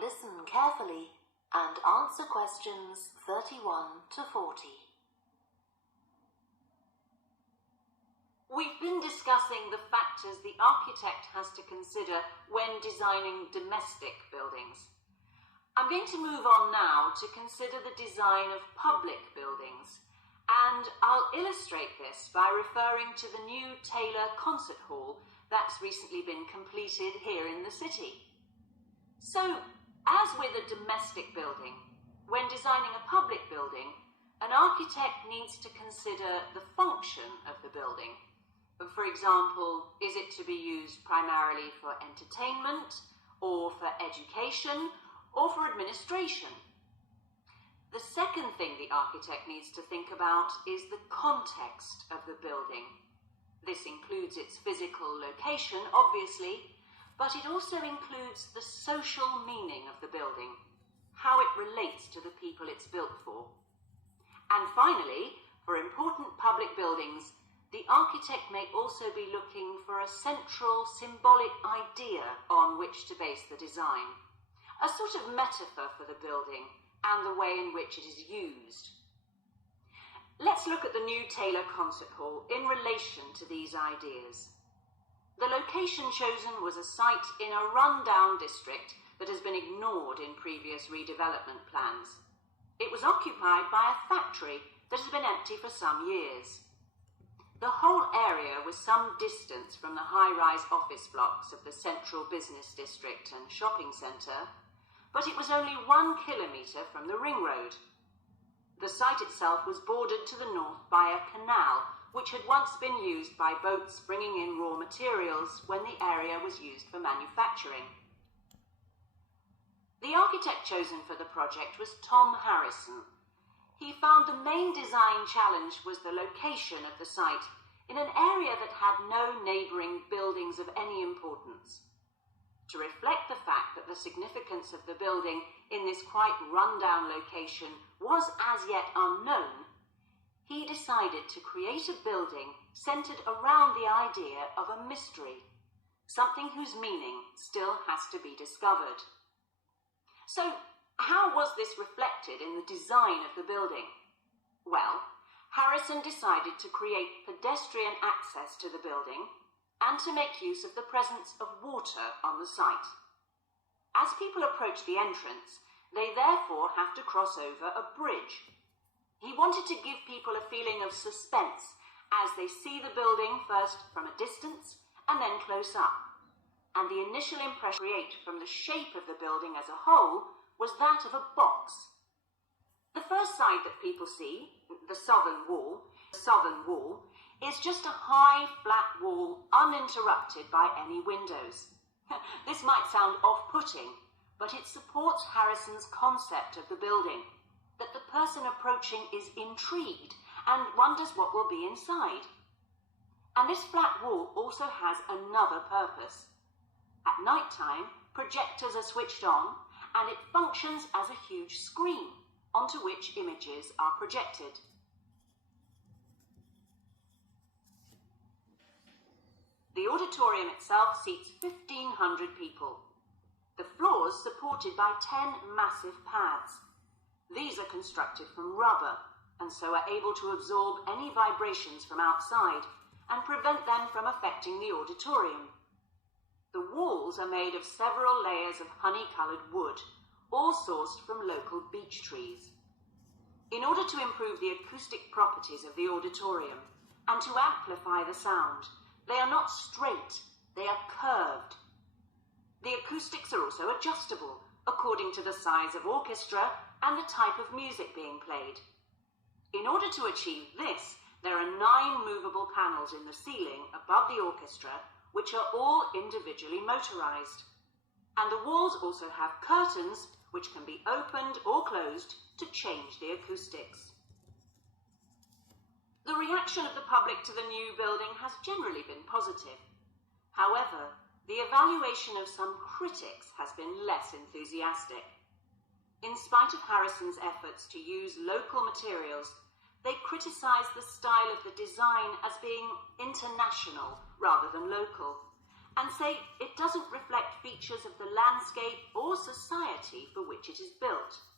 listen carefully and answer questions 31 to 40. We've been discussing the factors the architect has to consider when designing domestic buildings. I'm going to move on now to consider the design of public buildings, and I'll illustrate this by referring to the new Taylor Concert Hall that's recently been completed here in the city. So, as with a domestic building, when designing a public building, an architect needs to consider the function of the building. For example, is it to be used primarily for entertainment, or for education, or for administration? The second thing the architect needs to think about is the context of the building. This includes its physical location, obviously, but it also includes the social meaning of the building, how it relates to the people it's built for. And finally, for important public buildings, the architect may also be looking for a central symbolic idea on which to base the design, a sort of metaphor for the building and the way in which it is used. Let's look at the new Taylor Concert Hall in relation to these ideas. The location chosen was a site in a run-down district that has been ignored in previous redevelopment plans. It was occupied by a factory that has been empty for some years. The whole area was some distance from the high-rise office blocks of the central business district and shopping centre, but it was only 1 kilometre from the ring road. The site itself was bordered to the north by a canal, which had once been used by boats bringing in raw materials when the area was used for manufacturing. The architect chosen for the project was Tom Harrison. He found the main design challenge was the location of the site in an area that had no neighbouring buildings of any importance. To reflect the fact that the significance of the building in this quite run-down location was as yet unknown, he decided to create a building centred around the idea of a mystery, something whose meaning still has to be discovered. So, how was this reflected in the design of the building? Well, Harrison decided to create pedestrian access to the building and to make use of the presence of water on the site. As people approach the entrance, they therefore have to cross over a bridge. He wanted to give people a feeling of suspense as they see the building first from a distance and then close up. And the initial impression created from the shape of the building as a whole was that of a box. The first side that people see, the southern wall, is just a high, flat wall uninterrupted by any windows. This might sound off-putting, but it supports Harrison's concept of the building, that the person approaching is intrigued and wonders what will be inside. And this flat wall also has another purpose. At night time, projectors are switched on and it functions as a huge screen onto which images are projected. The auditorium itself seats 1,500 people. The floors supported by 10 massive pads. These are constructed from rubber and so are able to absorb any vibrations from outside and prevent them from affecting the auditorium. The walls are made of several layers of honey-coloured wood, all sourced from local beech trees. In order to improve the acoustic properties of the auditorium and to amplify the sound, they are not straight, they are curved. The acoustics are also adjustable according to the size of orchestra and the type of music being played. In order to achieve this, there are 9 movable panels in the ceiling above the orchestra, which are all individually motorized. And the walls also have curtains, which can be opened or closed to change the acoustics. The reaction of the public to the new building has generally been positive. However, the evaluation of some critics has been less enthusiastic. In spite of Harrison's efforts to use local materials, they criticized the style of the design as being international rather than local, and say it doesn't reflect features of the landscape or or society for which it is built.